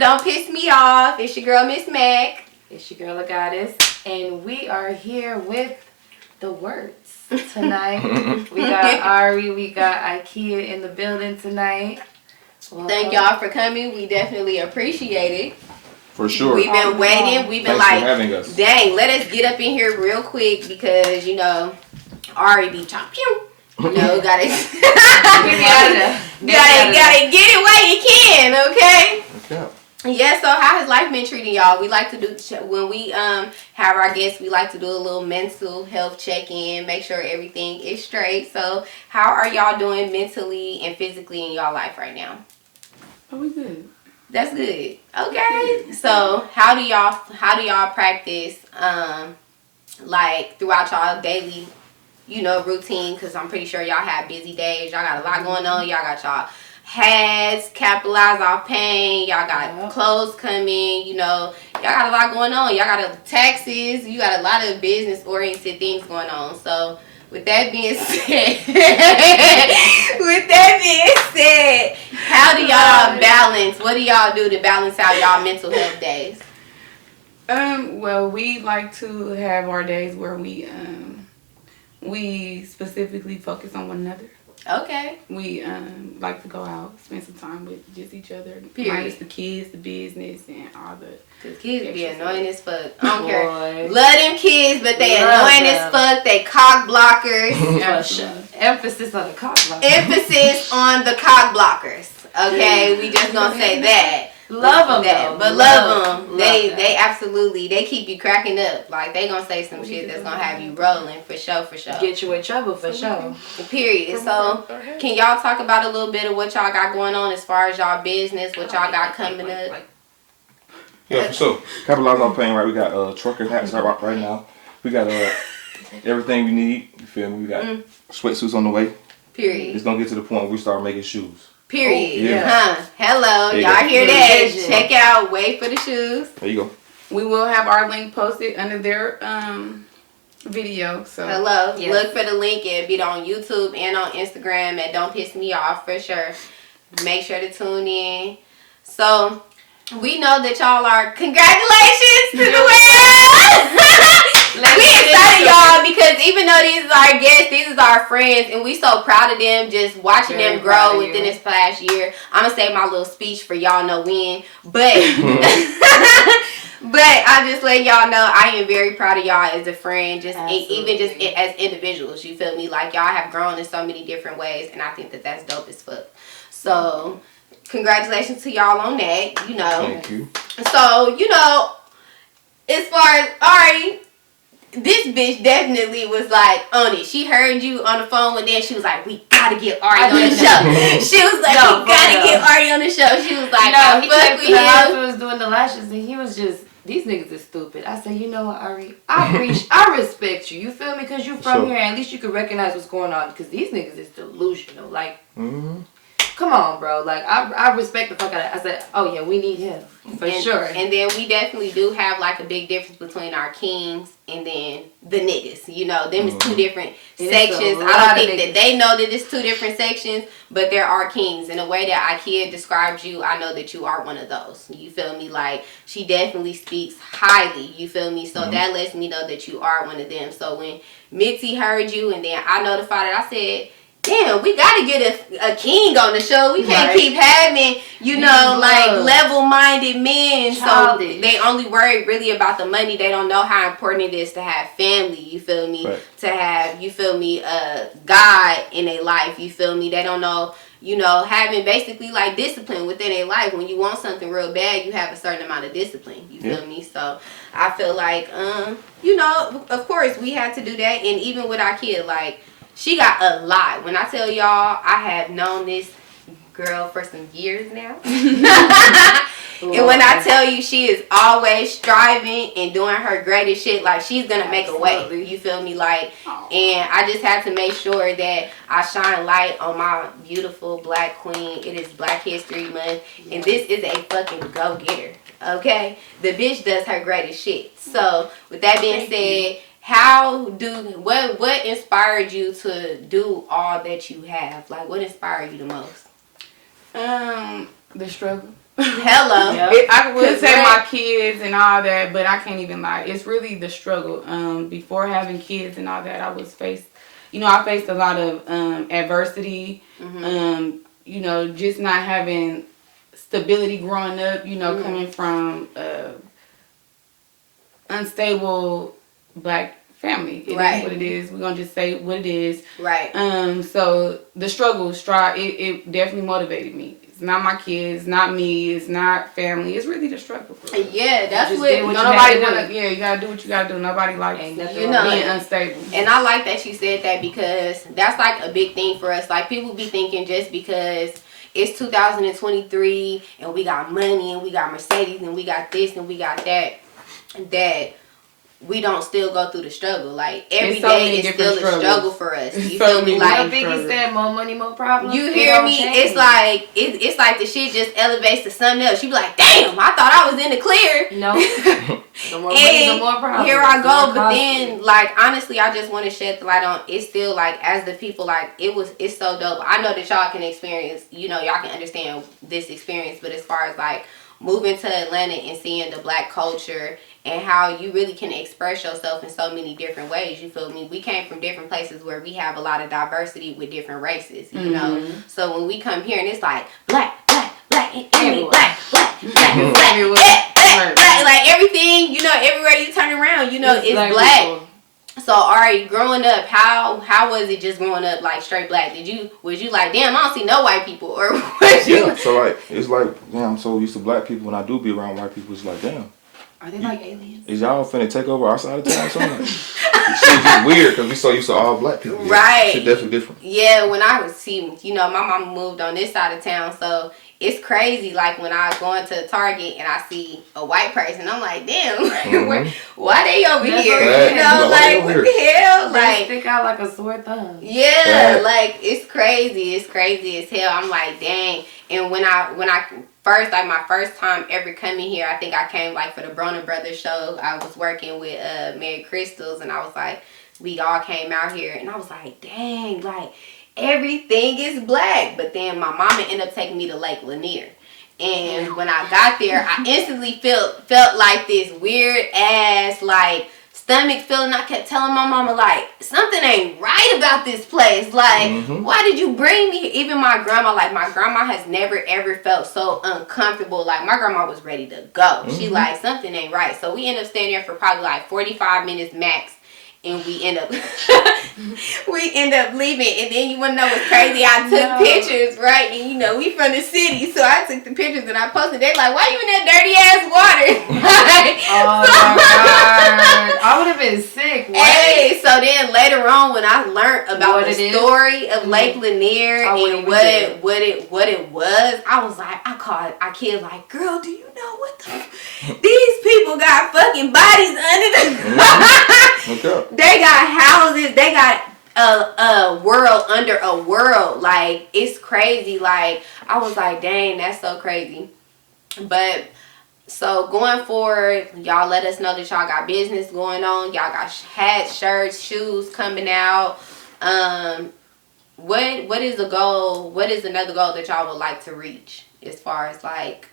Don't Piss Me Off. It's your girl, Miss Mac. It's your girl, Goddess. And we are here with the words tonight. We got Ari, we got Ikea in the building tonight. Welcome. Thank y'all for coming. We definitely appreciate it. For sure. We've been waiting. We've been Thanks for having us. Dang, let us get up in here real quick because, you know, Ari be chopping. You know, gotta get it while you can, okay? Okay. Yeah, so how has life been treating y'all? We like to do, when we have our guests, we like to do a little mental health check-in, make sure everything is straight. So how are y'all doing mentally and physically in y'all life right now? Oh, we good. That's good. Okay. So how do y'all practice like throughout y'all daily, you know, routine? Because I'm pretty sure y'all have busy days. Y'all got a lot going on. Y'all got y'all hats, capitalize off pain. Y'all got clothes coming. You know, y'all got a lot going on. Y'all got taxes. You got a lot of business oriented things going on. So with that being said, how do y'all balance? What do y'all do to balance out y'all mental health days? Well, we like to have our days where we specifically focus on one another. Okay. We like to go out, spend some time with just each other. Period. Minus the kids, the business, and all the. Cause kids be annoying as fuck. I don't care. Love them kids, but they annoying as fuck. They cock blockers. Emphasis on the cock blockers. Emphasis on the cock blockers. Okay, we just gonna say that. Love them, though. But love them. They absolutely, they keep you cracking up. Like, they gonna say some shit that's gonna have you rolling for sure. Get you in trouble for sure. Period. So, can y'all talk about a little bit of what y'all got going on as far as y'all business, what y'all got coming up? Yeah, for sure. Capitalize on pain, right? We got trucker hats right now. We got everything we need. You feel me? We got sweatsuits on the way. Period. It's gonna get to the point where we start making shoes. Period. Yeah. Hello. Y'all hear that? Check out Wait for the Shoes. There you go. We will have our link posted under their video. So hello. Yes. Look for the link. It'll be on YouTube and on Instagram at Don't Piss Me Off for sure. Make sure to tune in. So we know that y'all are congratulations to the world. We excited, y'all, because even though these is our guests, these is our friends, and we so proud of them, just watching them grow within this past year. I'm going to say my little speech for y'all know when, but I'm just letting y'all know I am very proud of y'all as a friend, even just as individuals, you feel me? Like, y'all have grown in so many different ways, and I think that that's dope as fuck. So, congratulations to y'all on that, you know. Thank you. So, you know, as far as Ari, this bitch definitely was like on it. She heard you on the phone and then she was like, we gotta get Ari on the show. She was like, we gotta get Ari on the show. She was like, no, he came to the house and was doing the lashes and he was just, these niggas is stupid. I said, you know what, Ari? I respect you. You feel me? Because you from here. At least you can recognize what's going on. Because these niggas is delusional. Like, come on, bro. Like, I respect the fuck out of it. I said, oh, yeah, we need him. For sure. And then we definitely do have, like, a big difference between our kings and then the niggas. You know, them is two different sections. I don't think that they know that it's two different sections, but there are kings. In the way that Ikea describes you, I know that you are one of those. You feel me? Like, she definitely speaks highly. You feel me? So that lets me know that you are one of them. So when Mitzi heard you and then I notified her, I said, damn, we gotta get a king on the show. We can't keep having, you know, like level-minded men. Childish. So they only worry really about the money. They don't know how important it is to have family. You feel me? Right. To have, you feel me, God in their life. You feel me? They don't know, you know, having basically like discipline within their life. When you want something real bad, you have a certain amount of discipline. You feel me? So I feel like, you know, of course we had to do that. And even with our kid, like, she got a lot. When I tell y'all, I have known this girl for some years now. And when I tell you she is always striving and doing her greatest shit, like, she's going to make a way. You feel me? Like, and I just had to make sure that I shine light on my beautiful black queen. It is Black History Month. And this is a fucking go-getter. Okay? The bitch does her greatest shit. So, with that being said, what inspired you to do all that you have? Like, what inspired you the most? The struggle. Hello. Yep. I would say Correct. my kids and all that, but I can't even lie. It's really the struggle. Before having kids and all that, I faced a lot of adversity. Just not having stability growing up. Coming from unstable Black family. It is what it is. We're gonna just say what it is. Right. So the struggle, it definitely motivated me. It's not my kids, not me, it's not family. It's really the struggle. Yeah, that's what. You gotta do what you gotta do. Nobody likes being unstable. And I like that you said that because that's like a big thing for us. Like people be thinking just because it's 2023 and we got money and we got Mercedes and we got this and we got that we don't still go through the struggle. Like every day is still a struggle for us. You feel me? Like Biggie said, more money, more problems. You hear me? It's like it's like the shit just elevates to something else. You be like, damn, I thought I was in the clear. No. The more money, the more problems. Here I go. But then, like, honestly, I just want to shed the light on. It's still like, as the people, like, it's so dope. I know that y'all can experience. Y'all can understand this experience. But as far as like moving to Atlanta and seeing the Black culture and how you really can express yourself in so many different ways, you feel me? We came from different places where we have a lot of diversity with different races, you know? So when we come here and it's like, black, and black, like everything, everywhere you turn around, it's black. So, Ari, growing up, how was it just growing up like straight Black? Was you like, damn, I don't see no white people, or was you? Yeah, so like it's like, damn, I'm so used to Black people. When I do be around white people, it's like, damn. Are they like aliens? Is y'all finna take over our side of town or something? It's just weird because we so used to all Black people. Yeah, right. Shit definitely different. Yeah, when I was my mama moved on this side of town, so it's crazy. Like when I go into Target and I see a white person, I'm like, damn, why they over here? Right. What the hell? They stick out like a sore thumb. Yeah, right. like it's crazy. It's crazy as hell. I'm like, dang. And when I first, like my first time ever coming here, I think I came like for the Broner Brothers show. I was working with Mary Crystals, and I was like, we all came out here, and I was like, dang, like everything is Black. But then my mama ended up taking me to Lake Lanier. And when I got there, I instantly felt like this weird ass like stomach feeling. I kept telling my mama like, something ain't right about this place. Like, why did you bring me? Even my grandma has never ever felt so uncomfortable. Like my grandma was ready to go. She like, something ain't right. So we ended up staying there for probably like 45 minutes max. And we end up leaving. And then you want to know what's crazy? I took pictures, right? And we from the city, so I took the pictures and I posted. They like, why you in that dirty ass water? Oh my God! I would have been sick. What? Hey, so then later on, when I learned about the story of Lake Lanier and what it was, I was like, I called our kid like, girl, do you know what these people got fucking bodies under the They got houses, they got a world under a world. Like, it's crazy. Like, I was like, dang, that's so crazy. But so going forward, y'all let us know that y'all got business going on. Y'all got hats, shirts, shoes coming out. What is the goal? What is another goal that y'all would like to reach as far as like,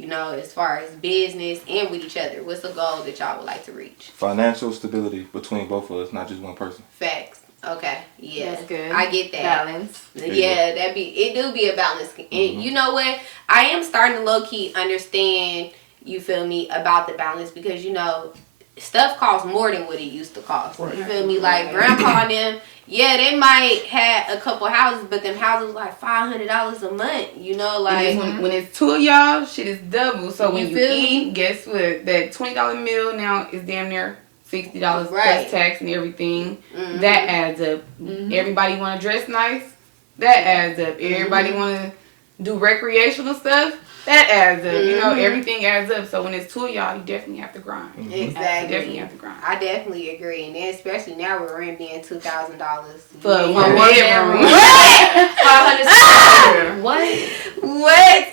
as far as business and with each other? What's the goal that y'all would like to reach? Financial stability between both of us, not just one person. Facts. Okay. Yeah. That's good. I get that. Balance. Yeah, it do be a balance. And you know what? I am starting to low key understand, you feel me, about the balance because stuff costs more than what it used to cost. Right. You feel me? Like grandpa and them, yeah, they might have a couple houses, but them houses like $500 a month. Like when it's two of y'all, shit is double. So when you eat, guess what? That $20 meal now is damn near $60 plus tax and everything. That adds up. Everybody want to dress nice. That adds up. Everybody want to do recreational stuff. That adds up. Everything adds up. So when it's two of y'all, you definitely have to grind. Exactly. You definitely have to grind. I definitely agree. And then especially now with rent being $2,000. For one bedroom. $500. What?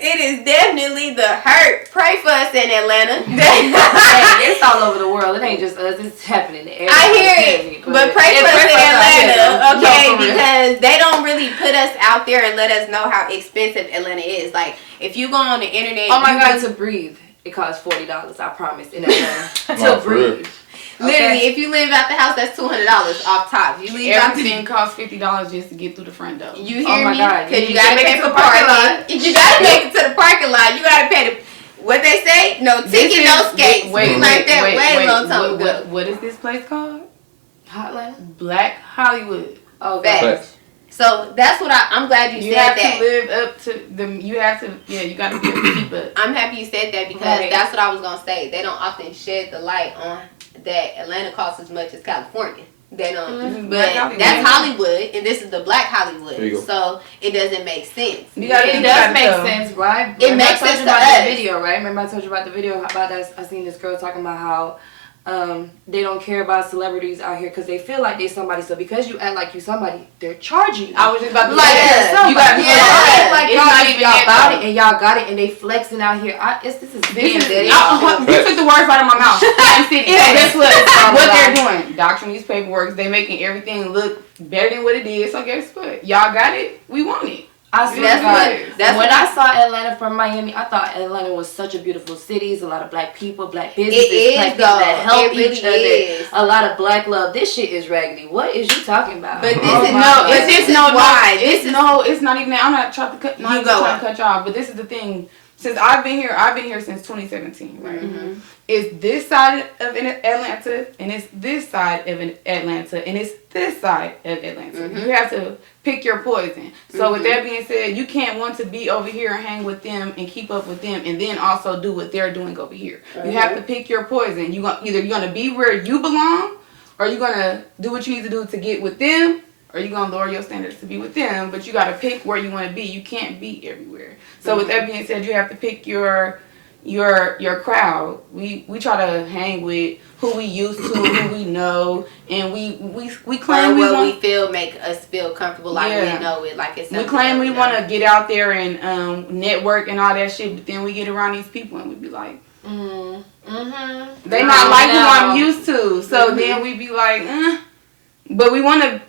It is definitely the hurt. Pray for us in Atlanta. Hey, it's all over the world. It ain't just us. It's happening everywhere. I hear it. But pray for us in Atlanta, okay? Because they don't really put us out there and let us know how expensive Atlanta is. Like, if you go on the internet, oh my God, to breathe, it costs $40. I promise in Atlanta to breathe. Literally, if you live out the house, that's $200 off top. You leave everything costs $50 just to get through the front door. You hear me? God, Because you gotta pay for parking. If you gotta make it to the parking lot, you gotta pay the. What they say? No ticket, no skates. We learned that way long time ago. What is this place called? Hotland? Black Hollywood. Oh, facts. So that's what I'm glad you said that. You have to live up to them. You have to, you got to be able to keep up. I'm happy you said that because that's what I was going to say. They don't often shed the light on that Atlanta costs as much as California. They don't. But that's Hollywood, and this is the Black Hollywood. So it doesn't make sense. It does make sense, right? It makes sense about that video, right? Remember I told you about the video about that? I seen this girl talking about how they don't care about celebrities out here because they feel like they somebody. So because you act like you somebody, they're charging you. I was just about to like say that. You got like y'all about it and y'all got it and they flexing out here. This is you took the words out of my mouth. Guess what? What they're doing? Doctor news paperwork. They making everything look better than what it is. So guess what? Y'all got it. We want it. That's when I saw Atlanta from Miami, I thought Atlanta was such a beautiful city. It's a lot of black people, black businesses, black people that help each other. A lot of black love. This shit is raggedy. What is you talking about? But this is why. It's not even that. I'm not trying to cut. Not trying to cut you off. But this is the thing. Since I've been here since 2017, right? Mm-hmm. It's this side of Atlanta, and it's this side of Atlanta, and it's this side of Atlanta. Mm-hmm. You have to pick your poison. So with that being said, you can't want to be over here and hang with them and keep up with them, and then also do what they're doing over here. Mm-hmm. You have to pick your poison. Either you're gonna be where you belong, or you're gonna do what you need to do to get with them, or you're gonna lower your standards to be with them. But you gotta pick where you want to be. You can't be everywhere. So with that being said, you have to pick your crowd. We try to hang with who we used to, who we know, and we claim we feel make us feel comfortable, like we know it, like it's. We claim we want to get out there and network and all that shit, but then we get around these people and we be like, they not like who I'm used to. So then we be like, but we want to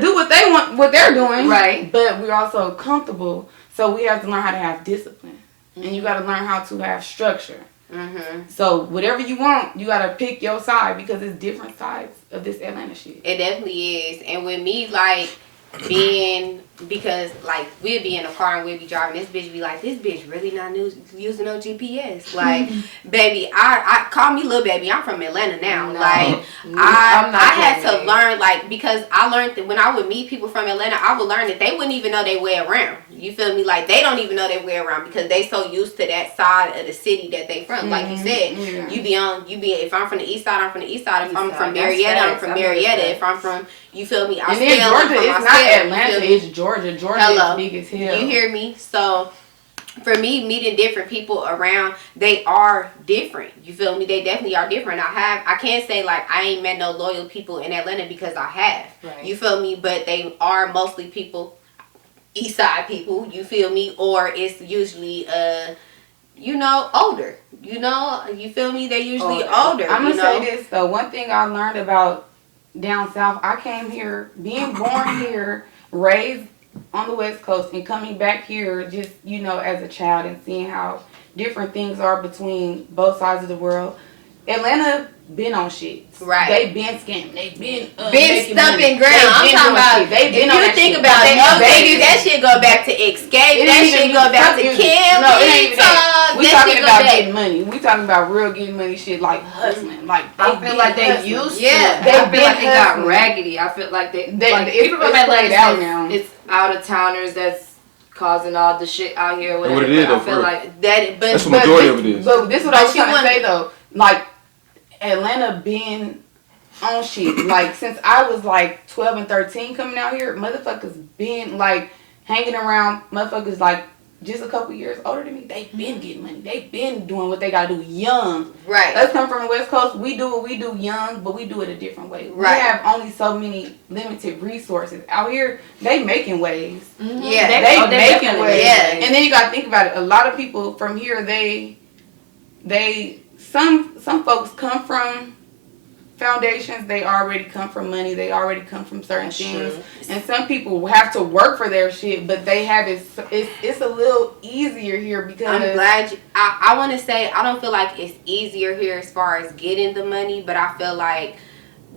do what they want, what they're doing, right? But we're also comfortable, so we have to learn how to have discipline. And you got to learn how to have structure. Mm-hmm. So whatever you want, you got to pick your side because it's different sides of this Atlanta shit. It definitely is. And with me, like, because, like, we'll be in a car and we'll be driving, this bitch be like, this bitch really not using no GPS. Like, baby, I call me little baby. I'm from Atlanta now. I had to learn, like, because I learned that when I would meet people from Atlanta, I would learn that they wouldn't even know their way around. You feel me? Like, they don't even know their way around because they so used to that side of the city that they from. Mm-hmm. Like you said, if I'm from the east side, I'm from the east side. If I'm from Marietta, I'm from Marietta. If I'm from, you feel me? And then Georgia, it's not Atlanta, it's Georgia. Georgia is big as hell. You hear me? So, for me, meeting different people around, they are different. You feel me? They definitely are different. I can't say like I ain't met no loyal people in Atlanta because I have. Right. You feel me? But they are mostly people, east side people, you feel me? Or it's usually older. You feel me? They're usually older. I'm gonna say this though. One thing I learned about down south, I came here, being born here, raised on the West Coast, and coming back here just, as a child and seeing how different things are between both sides of the world. Atlanta been on shit. Right. They been scamming. They been stumping ground. I'm talking about. They been on that shit. If you think about it, baby, that shit go back to Escape. That shit go back to Kim. No, it ain't even that. We talking about getting money. We talking about real getting money shit, like hustling. Like I feel like they used to. Yeah. I feel like they got raggedy. I feel like people from Atlanta, it's out of towners that's causing all the shit out here. Whatever. What it is, I feel like that. That's the majority of it is. But this is what I was trying to say though. Like, Atlanta been on shit. Like, since I was like 12 and 13 coming out here, motherfuckers been like hanging around motherfuckers like just a couple years older than me. They been getting money. They been doing what they gotta do young. Right. Us come from the West Coast. We do what we do young, but we do it a different way. Right. We have only so many limited resources. Out here, they making waves. Mm-hmm. Yeah. They making waves. Yeah. And then you gotta think about it. A lot of people from here, some folks come from foundations, they already come from money. They already come from certain That's things. true. And some people have to work for their shit, but they have it. It's a little easier here because I'm glad I want to say I don't feel like it's easier here as far as getting the money, but I feel like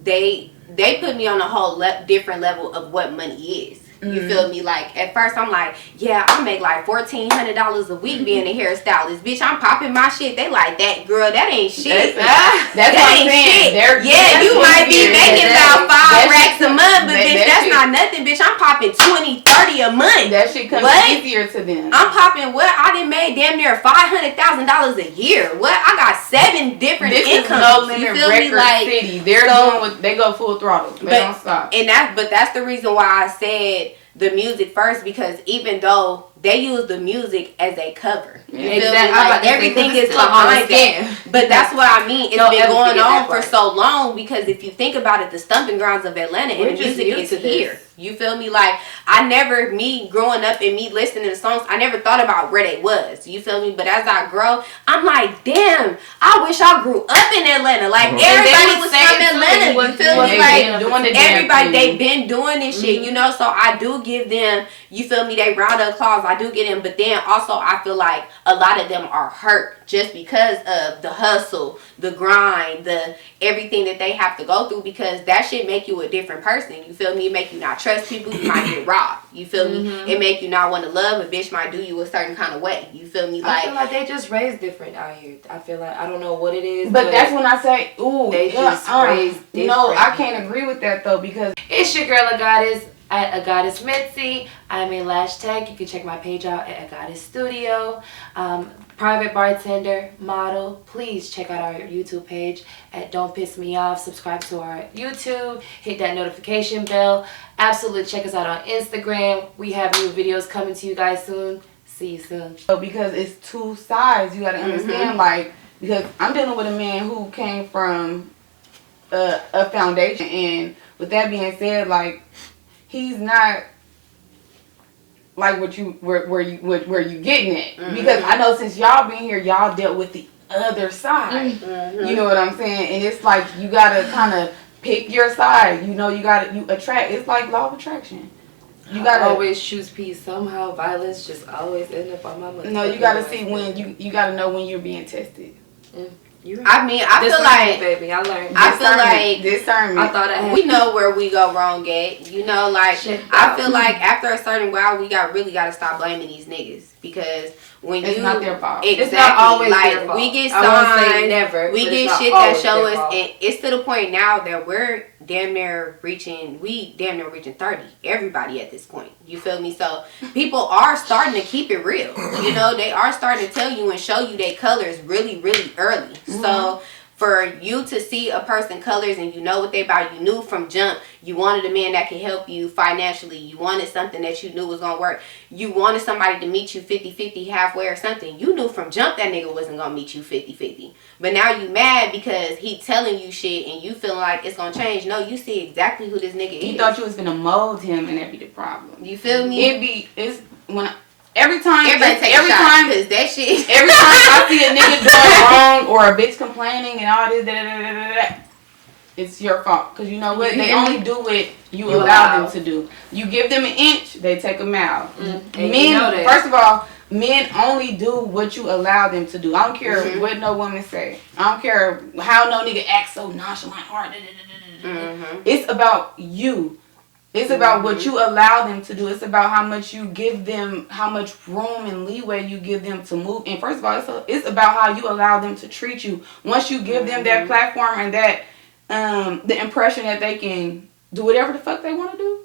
they put me on a whole different level of what money is. You feel me? Like, at first I'm like, yeah, I make like $1,400 a week being a hairstylist. Bitch, I'm popping my shit. They like, that girl, that ain't shit. That's that what I'm ain't saying. shit. Yeah, you might be making about 5 racks a month, but bitch, that's shit, not nothing. Bitch, I'm popping 20, 30 a month. That shit comes What? easier to them. I'm popping what? I done made damn near $500,000 a year. What? I got 7 different This incomes. is No Limit you feel Record me? Like, City. They're doing what they go full throttle. They don't stop. And that's the reason why I said the music first, because even though they use the music as a cover, you feel me? Like, everything is behind that. But that's what I mean. It's been going on for so long, because if you think about it, the stomping grounds of Atlanta and the music is here. You feel me? Like, me growing up and me listening to songs, I never thought about where they was. You feel me? But as I grow, I'm like, damn, I wish I grew up in Atlanta. Like, everybody was from Atlanta. You feel me? Like, everybody, they been doing this shit, you know? So I do give them, you feel me, they round of applause. I do get them. But then also, I feel like a lot of them are hurt just because of the hustle, the grind, the everything that they have to go through, because that shit make you a different person. You feel me? It make you not trust people. You might get robbed. You feel me? It make you not want to love. A bitch might do you a certain kind of way. You feel me? I feel like they just raised different out here. I feel like, I don't know what it is. But that's when I say, ooh, they just raised different. No, I can't agree with that though, because it's your girl, Agatis, at Agatis Mitzi. I'm a lash tech. You can check my page out at Agatis Studio. Private bartender, model. Please check out our YouTube page at Don't Piss Me Off. Subscribe to our YouTube. Hit that notification bell. Absolutely check us out on Instagram. We have new videos coming to you guys soon. See you soon. Because it's two sides. You got to understand, like, because I'm dealing with a man who came from a foundation, and with that being said, like, he's not like where you getting it, because I know since y'all been here, y'all dealt with the other side. You know what I'm saying? And it's like you gotta kind of pick your side. You know, you attract. It's like law of attraction. You gotta always choose peace. Somehow violence just always end up on my money. No, you gotta see when you gotta know when you're being tested. I mean, I feel like, baby, I learned. I feel like discernment. I thought I had. We know where we go wrong at. You know, like, I feel like after a certain while, we really got to stop blaming these niggas, because when it's not their fault. Exactly. It's not always like, their fault. we get I won't say signed, never, we get shit that show us, and it's to the point now that we're damn near reaching 30. Everybody at this point. You feel me? So people are starting to keep it real. You know, they are starting to tell you and show you their colors really, really early. So for you to see a person colors and you know what they about, you knew from jump, you wanted a man that can help you financially, you wanted something that you knew was gonna work, you wanted somebody to meet you 50-50, halfway or something, you knew from jump that nigga wasn't gonna meet you 50-50. But now you mad because he telling you shit and you feeling like it's gonna change. No, you see exactly who this nigga is. You thought you was gonna mold him, and that'd be the problem. You feel me? Every time because that shit. Every time I see a nigga doing wrong or a bitch complaining and all this, it's your fault. Because you know what? They only do what you allow them to do. You give them an inch, they take a mile. Men, first of all, men only do what you allow them to do. I don't care what no woman say. I don't care how no nigga acts so nonchalant, hard. It's about you. It's about what you allow them to do. It's about how much you give them, how much room and leeway you give them to move. And first of all, it's about how you allow them to treat you. Once you give them that platform and that the impression that they can do whatever the fuck they want to do,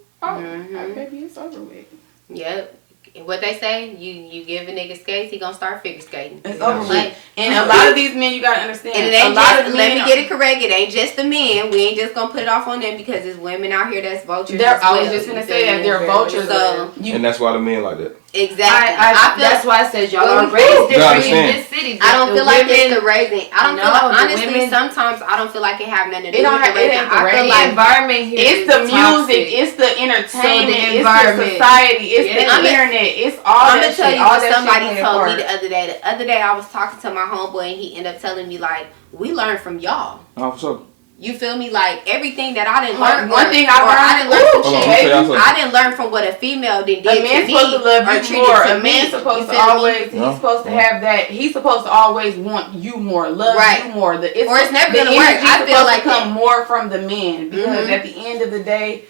baby, it's over with. Yep. What they say, you give a nigga skates, he gonna start figure skating. It's over with. And a lot of these men, you gotta understand. And it ain't let me get it correct. It ain't just the men. We ain't just gonna put it off on them, because it's women out here that's vultures. I was just gonna say that they're vultures. So and that's why the men like that. Exactly. I feel that's why I said y'all are raised different in this city. I don't feel like it's the raising. I don't feel like, honestly, sometimes I don't feel like it have nothing to do with the raising. I feel like environment here. It's the music. It's the entertainment. It's the society. It's the internet. It's all I'm that gonna tell shit. you what somebody told me the other day. The other day I was talking to my homeboy and he ended up telling me, like, we learned from y'all. Oh, what's up? You feel me? Like everything that I didn't learn. One thing I didn't learn some shit. I didn't learn from what a female did to me. A man's supposed to love you more. A man's supposed to always. He's supposed to have that. He's supposed to always want you more, love you more. It's never gonna work. I feel like come more from the man because at the end of the day,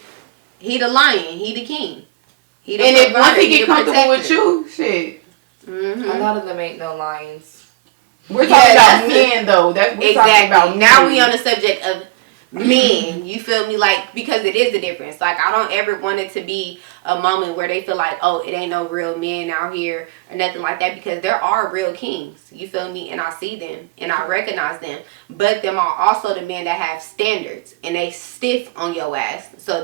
he the lion, he the king. He the and if once he get comfortable protector. With you, shit. A lot of them ain't no lions. We're talking about men though. That's what exactly. About now men. we on the subject of men. You feel me? Like, because it is a difference. Like, I don't ever want it to be a moment where they feel like, oh, it ain't no real men out here or nothing like that, because there are real kings. You feel me? And I see them and I recognize them. But them are also the men that have standards and they stiff on your ass. So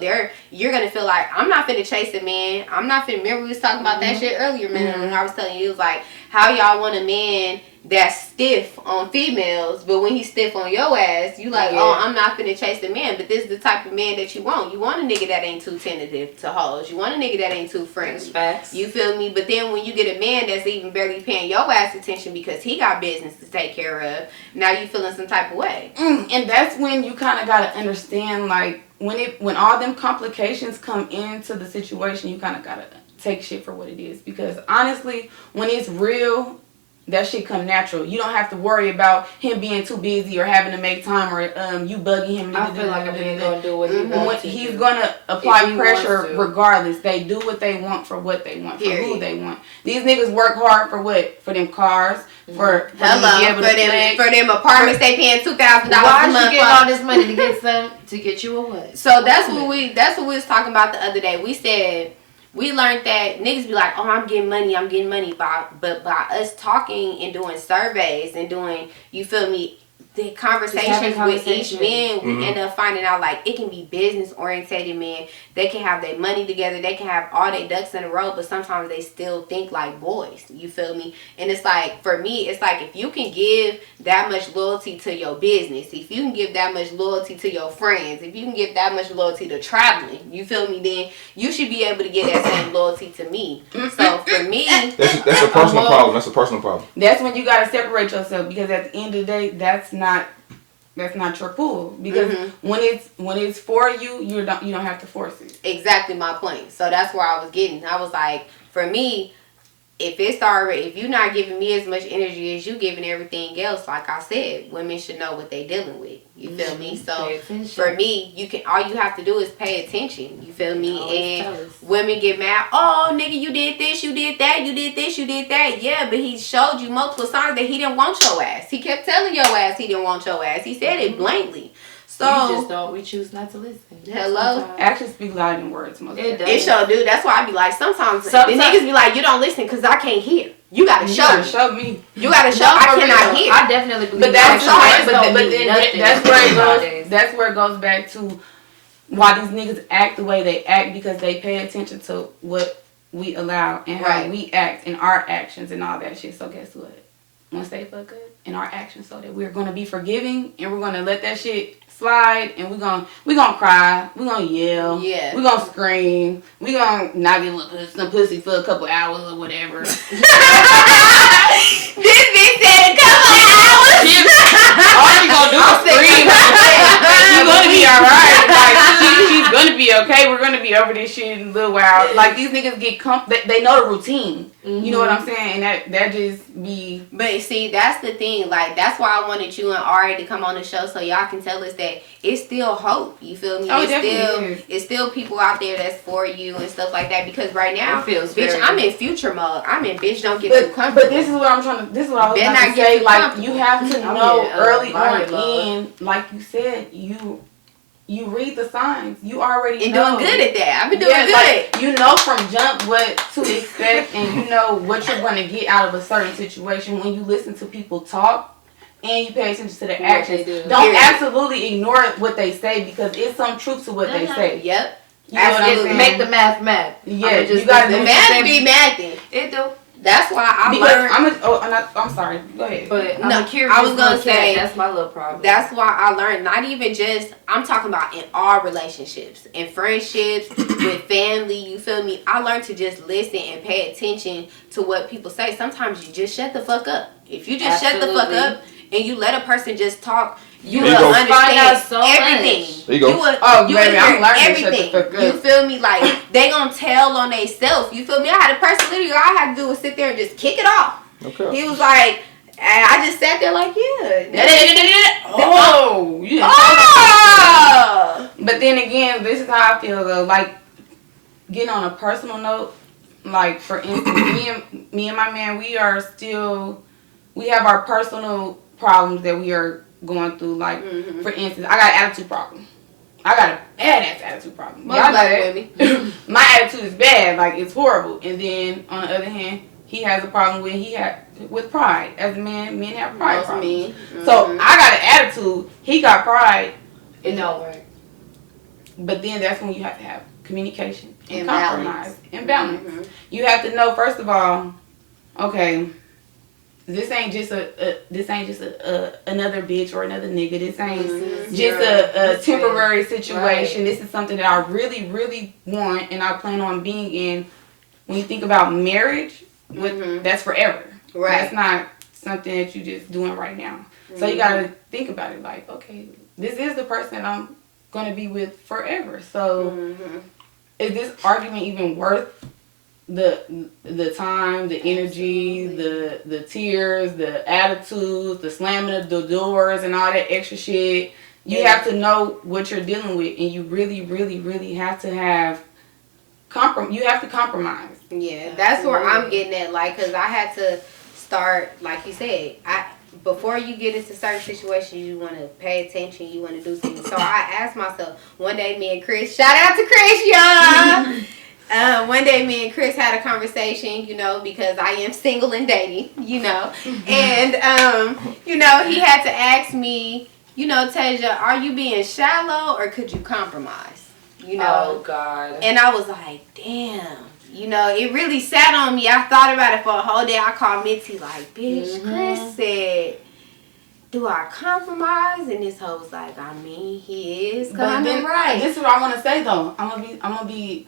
you're gonna feel like, I'm not finna chase a man. I'm not finna. Remember we was talking about that shit earlier, man. When I was telling you, it was like, how y'all want a man that's stiff on females, but when he's stiff on your ass, you like, oh, I'm not finna chase the man. But this is the type of man that you want. You want a nigga that ain't too tentative to hoes. You want a nigga that ain't too friendly. Facts. You feel me? But then when you get a man that's even barely paying your ass attention because he got business to take care of, now you feeling some type of way. And that's when you kind of gotta understand, like, when all them complications come into the situation, you kind of gotta take shit for what it is. Because honestly, when it's real, that shit come natural. You don't have to worry about him being too busy or having to make time or you bugging him. I feel like a man gonna do what he wants. He's gonna apply pressure regardless. They do what they want for what they want, for who they want. These niggas work hard for what? For them cars, for them apartments they paying $2,000 a month. Why you getting all this money to get you a what? So that's what we was talking about the other day. We said, we learned that niggas be like, oh, I'm getting money. But by us talking and doing surveys and doing, you feel me, the conversations with each man, we end up finding out, like, it can be business orientated men. They can have their money together. They can have all their ducks in a row, but sometimes they still think like boys. You feel me? And it's like, for me, it's like, if you can give that much loyalty to your business, if you can give that much loyalty to your friends, if you can give that much loyalty to traveling, you feel me, then you should be able to give that same loyalty to me. So for me, that's a personal problem. That's a personal problem. That's when you gotta separate yourself, because at the end of the day, that's not your pool. Because when it's for you, you don't have to force it. Exactly my point. So that's where I was getting. I was like, for me, if you're not giving me as much energy as you giving everything else, like I said, women should know what they dealing with. You feel me? So for me, all you have to do is pay attention. You feel me? And women get mad. Oh, nigga, you did this, you did that, you did this, you did that. Yeah, but he showed you multiple signs that he didn't want your ass. He kept telling your ass he didn't want your ass. He said it blankly. So we choose not to listen. Hello? Sometimes. Actions speak louder than words most of the time. It sure do. That's why I be like, sometimes the niggas be like, you don't listen because I can't hear. You gotta show me. You gotta show. I cannot hear. I definitely believe. But that's that's where it goes back to why these niggas act the way they act, because they pay attention to what we allow and how we act and our actions and all that shit. So guess what? Once they fuck up in our actions, so that we're gonna be forgiving and we're gonna let that shit slide, and we're gonna cry, we're gonna yell, we're gonna scream, we're gonna not give some pussy for a couple hours or whatever. This bitch said a couple hours. All you gonna do is scream. You're gonna be alright. Like, she's gonna be okay. We're gonna be over this shit in a little while. Like, these niggas get they know the routine. You know what I'm saying? And that just be. But see, that's the thing. Like, that's why I wanted you and Ari to come on the show, so y'all can tell us that it's still hope. You feel me? Oh, it's still people out there that's for you and stuff like that. Because right now, bitch, I'm in future mode. I'm in bitch, don't get too comfortable. But this is what I'm trying to. This is what I was about to say. Like, you have to know early on like you said, you read the signs. You already know. Doing good at that. I've been doing good. Like, you know from jump what to expect, and you know what you're going to get out of a certain situation when you listen to people talk and you pay attention to their actions. Don't absolutely ignore what they say, because it's some truth to what they say. Yep. You know what I'm saying? Make the math. Yeah, you got the math be mathing. It do. That's why I learned. I'm sorry. Go ahead. But I'm curious. I was gonna say that's my little problem. That's why I learned. Not even just. I'm talking about in all relationships, in friendships, with family. You feel me? I learned to just listen and pay attention to what people say. Sometimes you just shut the fuck up. If you just shut the fuck up and you let a person just talk You There will you go. understand Find out so everything. much. There you go. Will, Oh, you baby, will I'm hear learning to shut the everything. fuck up. You feel me? Like they gonna tell on they self. You feel me? I had a person literally all I had to do was sit there and just kick it off. Okay. He was like, and I just sat there like, yeah. Oh, you didn't Oh! But then again, this is how I feel though. Like, getting on a personal note, like for instance, me and my man, we have our personal problems that we are going through. Like, for instance, I got an attitude problem. I got a badass attitude problem. Most Y'all know black that. My attitude is bad. Like, it's horrible. And then on the other hand, he has a problem with pride. As a man, men have pride problems. So I got an attitude. He got pride. It don't work. But then that's when you have to have communication and balance. compromise and balance. You have to know, first of all, okay, this ain't just another bitch or another nigga. This ain't just a temporary situation. Right. This is something that I really, really want, and I plan on being in. When you think about marriage, that's forever. Right. That's not something that you just doing right now. So you gotta think about it. Like, okay, this is the person that I'm gonna be with forever. So is this argument even worth the time, the energy, the tears, the attitudes, the slamming of the doors and all that extra shit? You have to know what you're dealing with, and you really, really, really have to have you have to compromise. Yeah, that's where I'm getting at. Like, cause I had to start, like you said, before you get into certain situations, you want to pay attention, you want to do things. So I asked myself, one day me and Chris, shout out to Chris, y'all. One day me and Chris had a conversation, you know, because I am single and dating, you know. And, you know, he had to ask me, you know, Tasia, are you being shallow or could you compromise? You know? Oh, God. And I was like, damn. You know, it really sat on me. I thought about it for a whole day. I called Mitzi like, bitch, Chris said, do I compromise? And this hoe was like, I mean, he is kind of right. This is what I want to say, though. I'm gonna be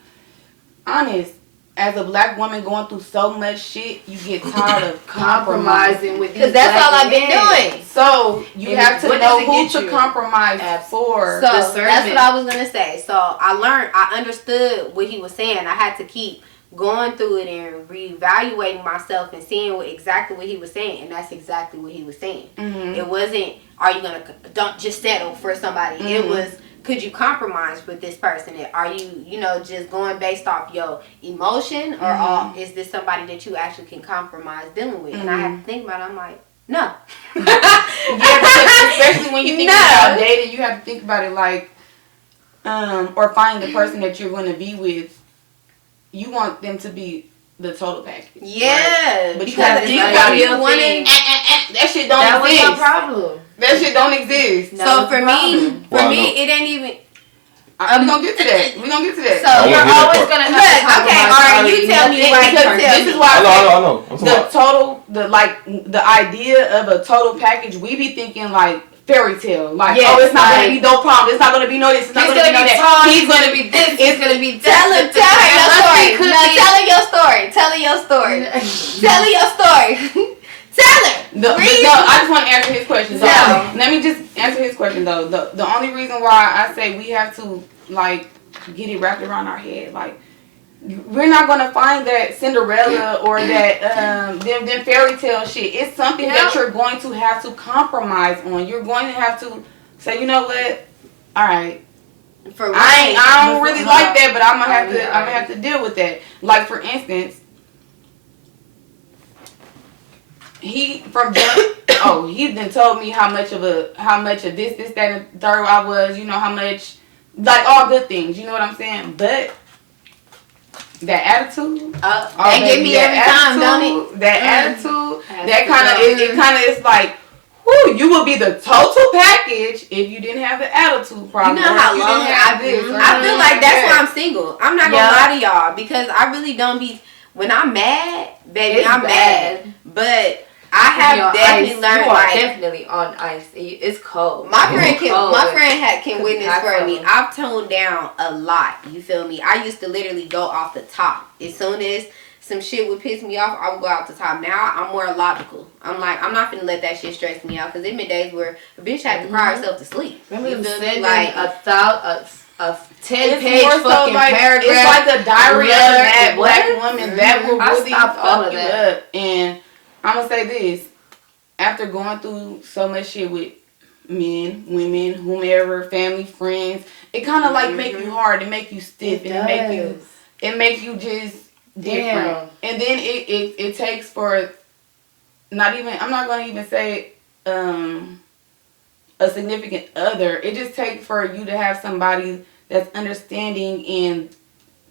honest. As a black woman going through so much shit, you get tired of compromising with these. Because that's all I've been doing. So you have to know who to compromise for. So that's what I was going to say. So I understood what he was saying. I had to keep going through it and reevaluating myself and seeing exactly what he was saying. And that's exactly what he was saying. It wasn't, are you going to, don't just settle for somebody. It was, could you compromise with this person? Are you, you know, just going based off your emotion, or is this somebody that you actually can compromise dealing with? And I have to think about it. I'm like, no. Yeah, especially when you think about dating, you have to think about it like, or finding the person that you're going to be with. You want them to be the total package. Yeah, right? But because you have to think about it. That shit don't exist. That was my problem. That shit don't exist. So for me, it ain't even. We gonna get to that. So you're always gonna have okay. All right, you tell me. This is why I know. The idea of a total package. We be thinking like fairy tale. Like, it's not gonna be no problem. It's not gonna be no this. It's not gonna be no that. He's gonna be this. It's gonna be tell her your story. Tell her your story. Tell her. No, I just want to answer his question. So, let me just answer his question though. The only reason why I say we have to like get it wrapped around our head, like we're not gonna find that Cinderella or that them fairy tale shit. It's something that you're going to have to compromise on. You're going to have to say, you know what? All right. I don't really like that, but I'm gonna have to deal with that. Like for instance. He then told me how much of this, that, and the third I was, you know, how much, like all good things, you know what I'm saying? But that attitude, they give me every time, don't it? That attitude, that kind of is like, whoo, you will be the total package if you didn't have the attitude problem. You know how long I feel like that's why I'm single. I'm not gonna lie to y'all because I really don't be. When I'm mad, baby, I'm mad. But I have definitely learned. You are like, definitely on ice. It's cold. My friend can Could witness for me. I've toned down a lot. You feel me? I used to literally go off the top. As soon as some shit would piss me off, I would go out the top. Now I'm more logical. I'm like, I'm not finna let that shit stress me out. Because there been days where a bitch had to cry herself to sleep. Remember you them feel me? sending Like a 10-page so fucking like, paragraph. It's like a diary of a mad black What? woman that will I really stopped all fuck of you that. up. And I'm gonna say this: after going through so much shit with men, women, whomever, family, friends, it kind of like make you hard, it make you stiff, and it make you just different. Damn. And then it takes for not even, I'm not gonna even say a significant other. It just takes for you to have somebody that's understanding and,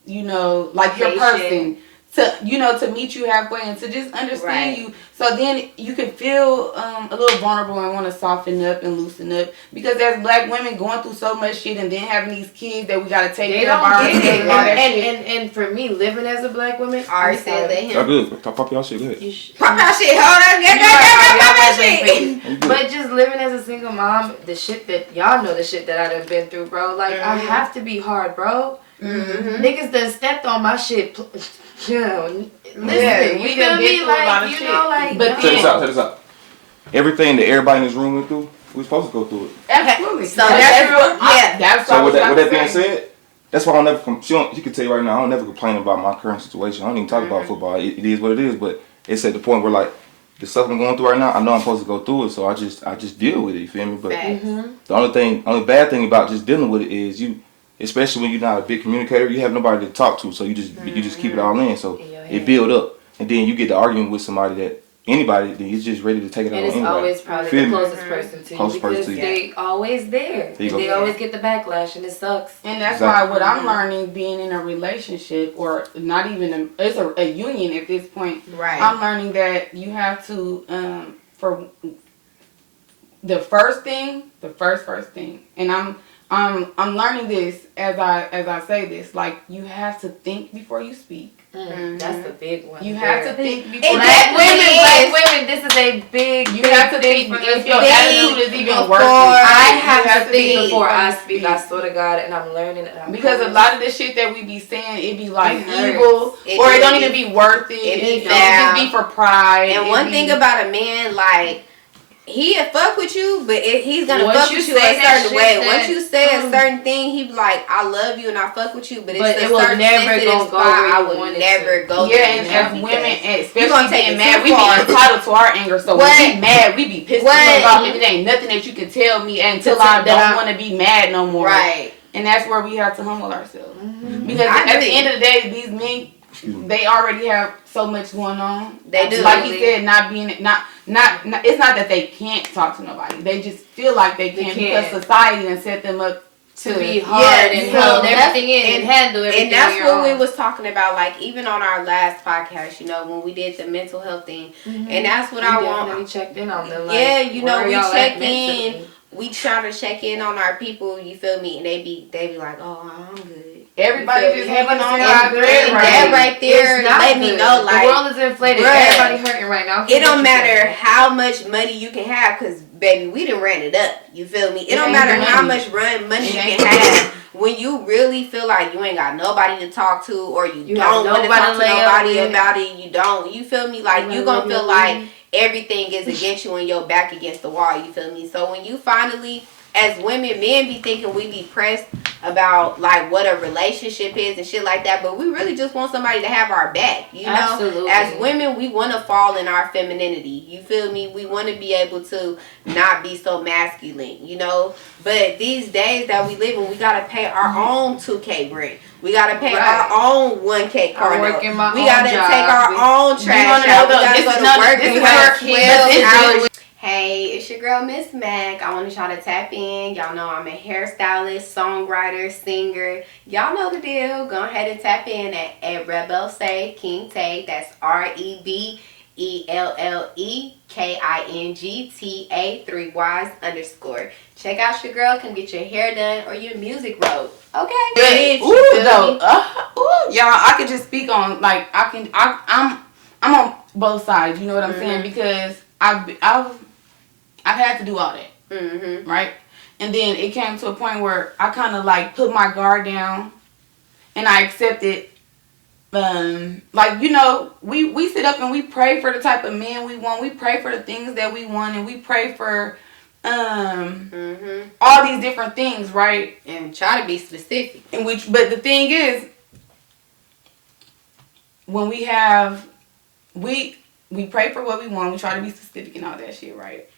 you know, like your person. To, you know, to meet you halfway and to just understand you. So then you can feel a little vulnerable and want to soften up and loosen up. Because as black women going through so much shit and then having these kids that we got to take care of ourselves and all that shit. And for me, living as a black woman, I said that Y'all good. Pop y'all shit good. Pop that shit. Hold on. Get that shit. But just living as a single mom, the shit that y'all know, the shit that I done been through, bro. Like I have to be hard, bro. Niggas done stepped on my shit. Listen, we done been through a lot of shit. But check this out. Everything that everybody in this room went through, we supposed to go through it. Absolutely. So that's that's so with that being said, that's why I don't never. She can tell you right now, I don't never complain about my current situation. I don't even talk about football. It is what it is. But it's at the point where like the stuff I'm going through right now, I know I'm supposed to go through it, so I just deal with it. You feel me? But the only bad thing about just dealing with it is you. Especially when you're not a big communicator, you have nobody to talk to, so you just keep it all in. So it build up, and then you get to arguing with somebody that anybody, then you're just ready to take it all and it's anyway. always probably the closest person to you because they always there. They always get the backlash, and it sucks. And that's why what I'm learning, being in a relationship or not even it's a union at this point. Right. I'm learning that you have to for the first thing, and I'm learning this as I say this. Like you have to think before you speak. That's the big one. You have to think before. Black women. This is a big. You have to think if your attitude is even working. I have to think before I speak. I swear to God, and I'm learning. Because a lot of the shit that we be saying, it be like evil, or it don't even be worth it. It just be for pride. And one thing about a man, like. He'll fuck with you, but he's gonna fuck with you a certain way. Once you say a certain thing, he be like, "I love you and I fuck with you," but it's a certain sensitive spot I would never go. Yeah, and as women, especially being mad, we be entitled to our anger. So when we mad, we be pissed off, and it ain't nothing that you can tell me until I don't want to be mad no more. Right. And that's where we have to humble ourselves, because at the end of the day, these men. They already have so much going on. They do. Like he said, not it's not that they can't talk to nobody. They just feel like they can't because society and set them up to be hard and hold everything in and handle everything. And that's what we was talking about, like even on our last podcast, you know, when we did the mental health thing. And that's what I want. We checked in on them. Yeah, you know, we check in. We try to check in on our people, you feel me? And they be like, "Oh, I'm good." Everybody just hanging on our thread right there. Let me know, like the world is inflated. Everybody hurting right now. It don't matter how much money you can have, cause baby, we done ran it up. You feel me? It don't matter how much money you can have. When you really feel like you ain't got nobody to talk to, or you don't want to talk to nobody about it, you feel me? Like you gonna feel like everything is against you and your back against the wall. You feel me? So when you finally, as women, men be thinking we be pressed about like what a relationship is and shit like that, but we really just want somebody to have our back, you know? Absolutely. As women, we want to fall in our femininity, you feel me? We want to be able to not be so masculine, you know? But these days that we live in, we got to pay our own 2K rent. We got to pay our own 1K car note. We got to take our own trash out. We got to go to work and work 12 hours. Hey, it's your girl, Miss Mac. I want y'all to tap in. Y'all know I'm a hairstylist, songwriter, singer. Y'all know the deal. Go ahead and tap in at Rebel Say King Tay. That's REBELLEKINGTA 3 _. Check out your girl. Come get your hair done or your music wrote. Okay. Y'all, I could just speak on like I'm on both sides. You know what I'm saying? Because I've had to do all that, Mm-hmm. right? And then it came to a point where I kind of like put my guard down, and I accepted. Like, you know, we sit up and we pray for the type of men we want. We pray for the things that we want, and we pray for all these different things, right? And try to be specific. But the thing is, when we pray for what we want, we try to be specific and all that shit, right?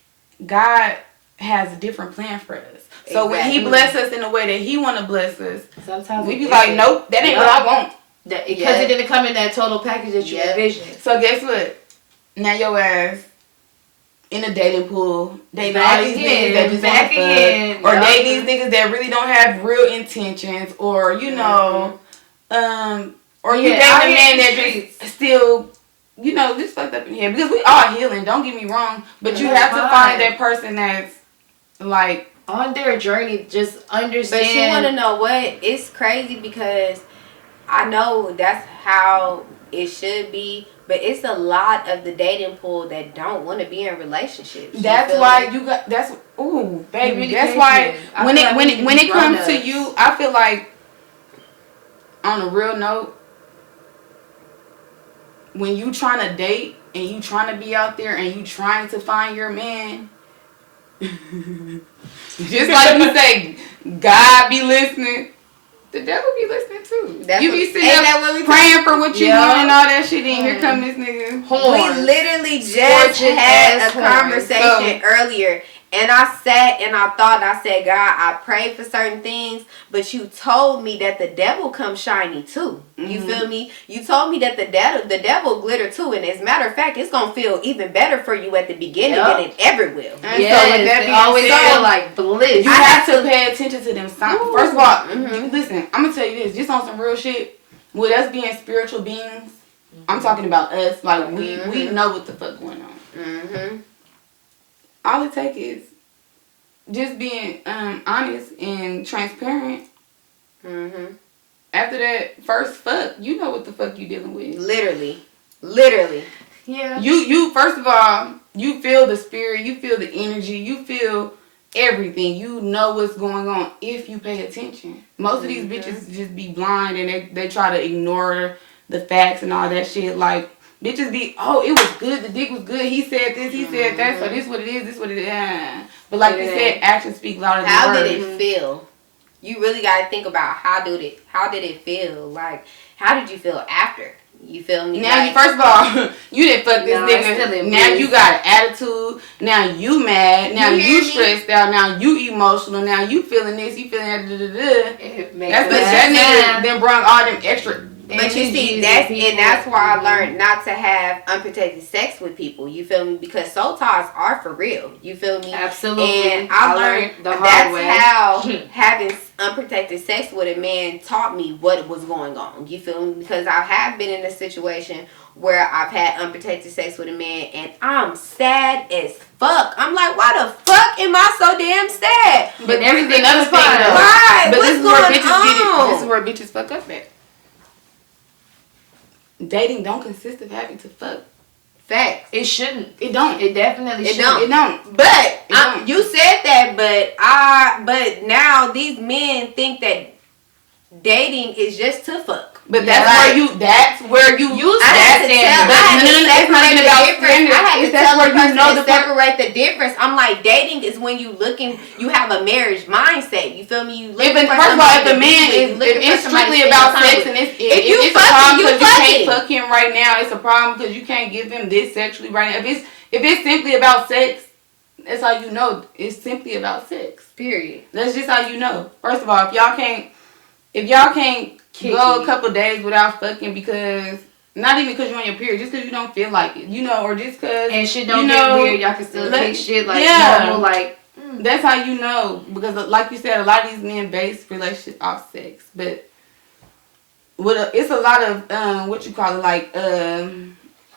God has a different plan for us. So when He bless us in the way that He want to bless us, sometimes we be like, nope, that ain't what I want. Because it didn't come in that total package that you envisioned. So guess what? Now your ass in a dating pool, dating Back all these again, niggas that just back want again. fuck, or Yup. dating these niggas that really don't have real intentions, or you know, or you dating a man that just still, you know, just fucked up in here. Because we are healing. Don't get me wrong, but you have to find that person that's like on their journey. Just understand. But you want to know what? It's crazy because I know that's how it should be, but it's a lot of the dating pool that don't want to be in relationships. That's why you got. That's ooh, baby. That's why when it comes to you, I feel like on a real note, when you trying to date and you trying to be out there and you trying to find your man, just like you say, God be listening. The devil be listening too. You be sitting there praying for what you want and all that shit, and here come this nigga. We literally just had a conversation earlier, and I sat and I thought, I said, God, I pray for certain things, but you told me that the devil comes shiny too. You feel me? You told me that the devil glitter too, and as a matter of fact, it's gonna feel even better for you at the beginning than it ever will. And so with that being always said, feel like bliss. You have to pay attention to them signs. First of all, listen, I'm gonna tell you this, just on some real shit. With us being spiritual beings, I'm talking about us. Like we know what the fuck going on. All it takes is just being honest and transparent. After that first fuck, you know what the fuck you dealing with. Literally. Yeah. You first of all, you feel the spirit, you feel the energy, you feel everything. You know what's going on if you pay attention. Most of these bitches just be blind and they try to ignore the facts and all that shit. Like, bitches be, oh, it was good, the dick was good, he said this, he said that, so this what it is, this what it is. But like you said, actions speak louder than words. How did it feel? You really gotta think about how did it feel? Like, how did you feel after? You feel me? Now, like, first of all, you didn't fuck this nigga. Now you got an attitude. Now you mad. Now you stressed out. Now you emotional. Now you feeling this. You feeling that. That's because that nigga then brought all them extra. But you see, that's why I learned not to have unprotected sex with people. You feel me? Because soul ties are for real. You feel me? Absolutely. And I learned the hard way. That's how having unprotected sex with a man taught me what was going on. You feel me? Because I have been in a situation where I've had unprotected sex with a man and I'm sad as fuck. I'm like, why the fuck am I so damn sad? But this is another thing though. Right. But What's going on? This is where bitches fuck up at. Dating don't consist of having to fuck. Facts. It shouldn't. It don't. It definitely shouldn't. Don't. It don't. But you said that, but now these men think that dating is just to fuck. But that's where you use that standard. It's not even about standards. That's where you know the separate the difference. I'm like, dating is when you have a marriage mindset. You feel me? You look first of all, if the man is, if it's strictly about sex and it's a problem because you can't fuck him right now, it's a problem because you can't give him this sexually right now. If it's simply about sex, that's how you know it's simply about sex. Period. That's just how you know. First of all, if y'all can't go a couple days without fucking because not even because you're on your period, just because you don't feel like it, you know, or just because and shit don't get weird, y'all can still take shit like normal, like that's how you know, because like you said, a lot of these men base relationships off sex, but it's a lot of what you call it, like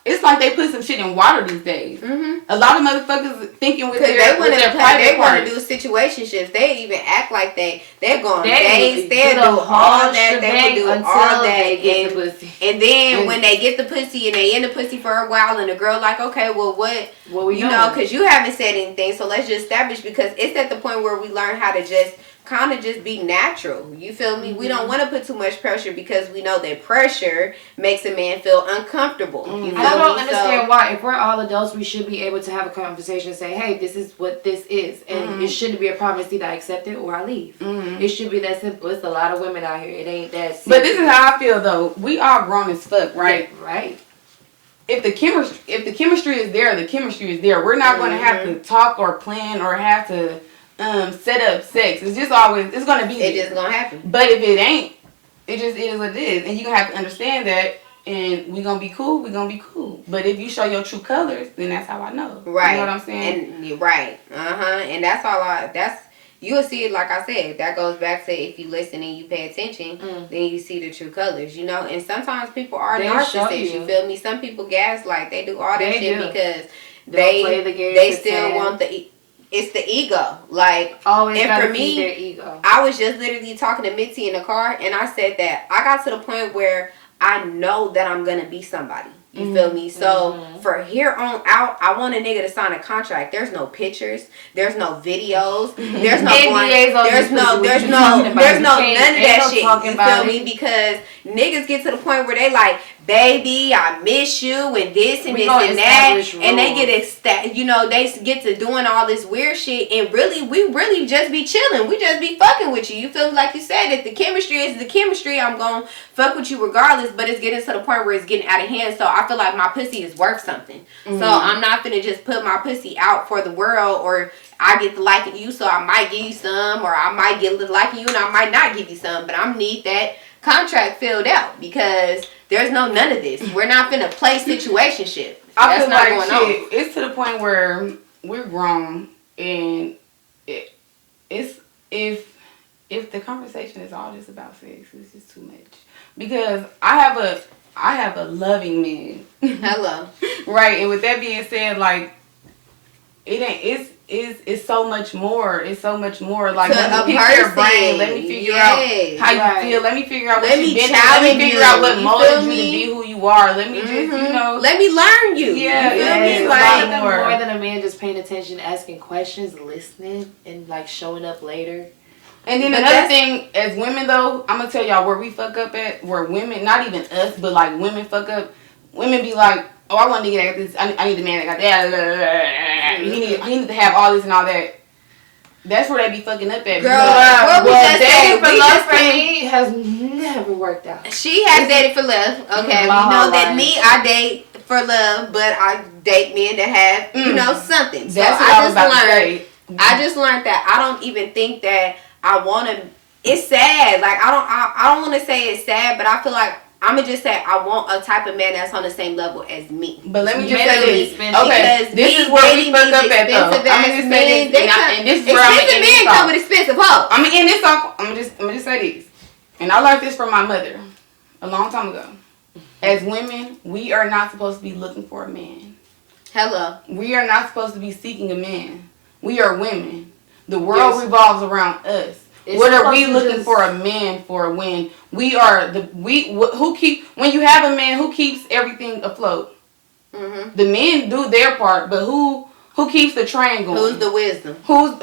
it's like they put some shit in water these days. A lot of motherfuckers thinking with their private they want parts. to do situationships. They even act like they're going days. They'll do all that. They will do all that. And then when they get the pussy and they in the pussy for a while, and the girl like, okay, well, what we know, because you haven't said anything, so let's just establish, because it's at the point where we learn how to just kind of just be natural. You feel me? We don't want to put too much pressure, because we know that pressure makes a man feel uncomfortable. You feel I don't understand why. If we're all adults, we should be able to have a conversation and say, hey, this is what this is. And it shouldn't be a problem. It's either I accept it or I leave. It should be that simple. It's a lot of women out here. It ain't that simple. But this is how I feel, though. We all grown as fuck, right? Yeah, right. If the chemistry is there, the chemistry is there. We're not going to have to talk or plan or have to set up sex. It's just always, it's going to be it's just going to happen. But if it ain't, it just is what it is. And you're going to have to understand that, and we're going to be cool, But if you show your true colors, then that's how I know. Right. You know what I'm saying? And right. And that's all you'll see it, like I said, that goes back to if you listen and you pay attention, then you see the true colors, you know? And sometimes people are narcissists, you feel me? Some people gaslight, they do all that shit because they play the game, they still want it's the ego. Like, always and for me, their ego. I was just literally talking to Mitzi in the car, and I said that I got to the point where I know that I'm going to be somebody. You feel me? So for here on out, I want a nigga to sign a contract. There's no pictures. There's no videos. There's no there's none of that shit. You feel me? Because niggas get to the point where they like, baby, I miss you, and this and this and that, and they they get to doing all this weird shit, and we really just be chilling. We just be fucking with you. You feel me? Like you said, if the chemistry is the chemistry, I'm gonna fuck with you regardless. But it's getting to the point where it's getting out of hand. So I feel like my pussy is worth something. So I'm not gonna just put my pussy out for the world, or I get to liking you, so I might give you some, or I might get to liking you and I might not give you some. But I'm need that contract filled out, because there's none of this. We're not finna play situationship. I feel like shit, it's to the point where we're grown, and it's if the conversation is all just about sex, it's just too much. Because I have a loving man. Hello. Right, and with that being said, like, it's so much more. It's so much more. Like, let me pick your brain. Let me figure out how you feel. Let me figure out what you've been through. Let me figure out what molded you to be who you are. Let me just, let me learn you. Yeah, you feel me? Like, more than a man just paying attention, asking questions, listening, and like showing up later. And then another thing, as women though, I'm gonna tell y'all where we fuck up at. Where women, not even us, but like women fuck up. Women be like, oh, I want to get this. I need a man that got that. He need to have all this and all that. That's where they be fucking up at. Girl, dating for love for me has never worked out. She has dated for love. Okay, we know that I date for love, but I date men that have, something. So that's what I was about to say. I just learned that I don't even think that I want to. It's sad. Like, I don't want to say it's sad, but I feel like I'm going to just say I want a type of man that's on the same level as me. But let me just say this. Okay, this is where we fuck up at, though. I'm going to say this. And this is where I'm going to end this men come with expensive hoes. I'm going to end this off. I'm going to just say this. And I learned this from my mother a long time ago. As women, we are not supposed to be looking for a man. Hello. We are not supposed to be seeking a man. We are women. The world revolves around us. What are we looking for a man for when we are when you have a man, who keeps everything afloat? The men do their part, but who keeps the train going? Who's the wisdom? Who's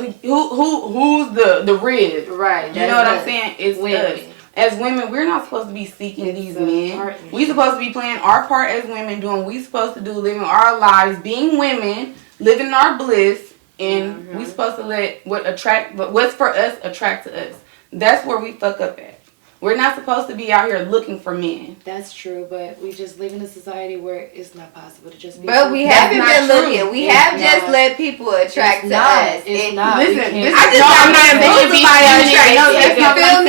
the rib? Right. You know what I'm saying? It's us. As women, we're not supposed to be seeking these men. We're supposed to be playing our part as women, doing what we're supposed to do, living our lives, being women, living our bliss. And we supposed to let what's for us attract to us. That's where we fuck up at. We're not supposed to be out here looking for men. That's true, but we just live in a society where it's not possible to just be. But we haven't been looking. We have just let people attract to us. It's not. Listen, I'm not saying you feel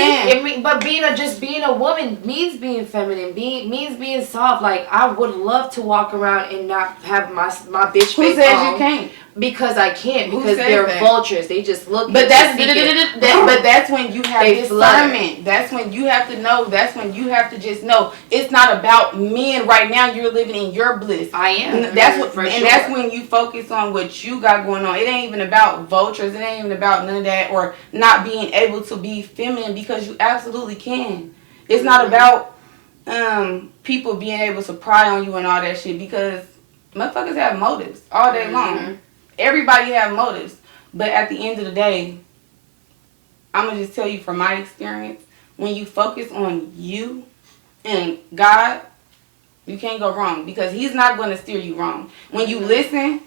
me? But being a woman means being feminine. Means being soft. Like, I would love to walk around and not have my bitch face on. Who says you can't? Because I can't. Who Because says they're that? vultures. They just look. But that's seeking. but that's when you have They discernment. That's when you have to know. That's when you have to just know it's not about men right now. You're living in your bliss. I am. That's what, For and sure. that's when you focus on what you got going on. It ain't even about vultures. It ain't even about none of that or not being able to be feminine because you absolutely can. It's not about people being able to pry on you and all that shit because motherfuckers have motives all day long. Everybody have motives, but at the end of the day, I'm gonna just tell you from my experience, when you focus on you and God, you can't go wrong because He's not gonna steer you wrong. When you listen,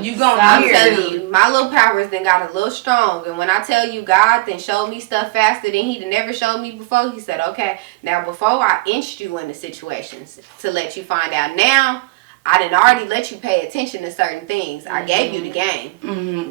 you gonna I'm hear. telling you, my little powers then got a little strong, and when I tell you God then showed me stuff faster than He never showed me before, He said, okay, now before I inched you into situations to let you find out, now I didn't already let you pay attention to certain things. I gave you the game.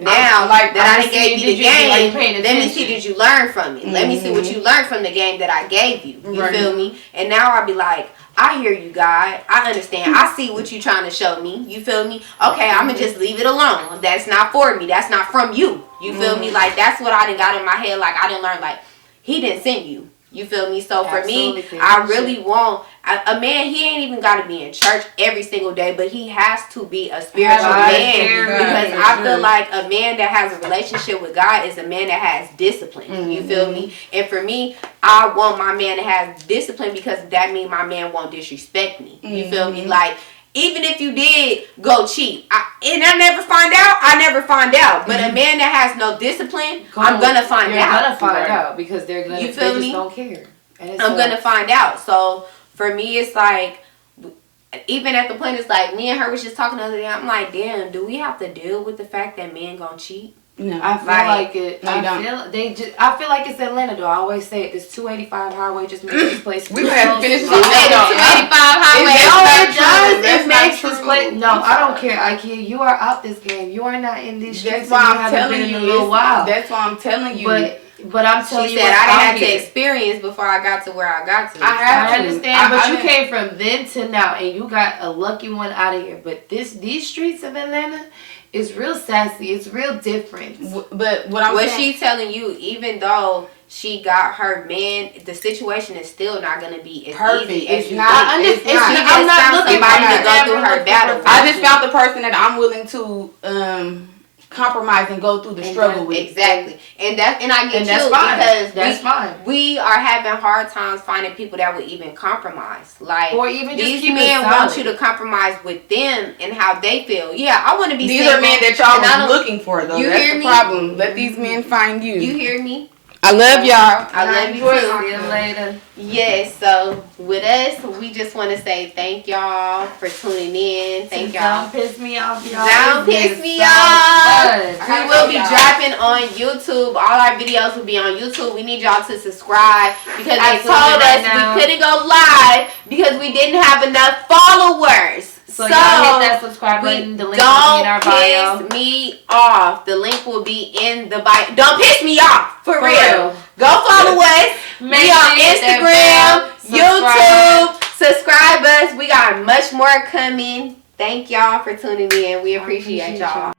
Now that I done gave you the game, let me see, did you learn from it? Let me see what you learned from the game that I gave you. You feel me? And now I'll be like, I hear you, God. I understand. I see what you trying to show me. You feel me? Okay, I'm going to just leave it alone. That's not for me. That's not from you. You feel me? Like, that's what I done got in my head. Like, I didn't learn, like, He didn't send you. You feel me? So for me, I really want a man. He ain't even got to be in church every single day, but he has to be a spiritual man because I feel like a man that has a relationship with God is a man that has discipline. You feel me? And for me, I want my man to have discipline because that means my man won't disrespect me. You feel me? Like, even if you did go cheat, and I never find out. But a man that has no discipline, I'm gonna find out. You're gonna find out because they're gonna. You feel they me? just don't care. I'm gonna find out. So for me, it's like, even at the point, it's like me and her was just talking the other day. I'm like, damn, do we have to deal with the fact that men gonna cheat? No, I feel like it. No, I feel like it's Atlanta though. I always say it. This 285 highway just makes this place. We have to finish We made it 285 highway. It makes this place. No, I don't care. IKEA, you are out this game. You are not in these streets. That's why I'm haven't telling been you. in a little while. That's why I'm telling you. But I'm telling She you, said I didn't have to here. experience before I got to where I got to. I understand, but you didn't- came from then to now, and you got a lucky one out of here. But these streets of Atlanta is real sassy. It's real different. But what I'm Was saying, she telling you, even though she got her man, the situation is still not going to be as perfect. easy as It's you not. think. It's not. She I'm just not found looking somebody for to go that. through her battle. I just found the person that I'm willing to compromise and go through the struggle with. Exactly. And I get And that's you fine. because That's fine. we are having hard times finding people that would even compromise. Like, Or even just these keep men it want solid. you to compromise with them and how they feel. Yeah, I want to be These single, are men that and I y'all don't- was looking for, though. You That's hear the me? problem. Let these men find you. You hear me? I love y'all. I love you See too. you later. Yes, so with us, we just want to say thank y'all for tuning in. Thank y'all. Don't piss me off, y'all. Don't It's piss been me so off. fun. We will be dropping on YouTube. All our videos will be on YouTube. We need y'all to subscribe because they Absolutely told right us now. we couldn't go live because we didn't have enough followers. So y'all hit that subscribe button. The link will be in our bio. Don't piss me off. The link will be in the bio. Don't piss me off. For real. real. Go follow us. Make We sure on you hit that Instagram, bell, YouTube. Subscribe us. We got much more coming. Thank y'all for tuning in. We appreciate y'all.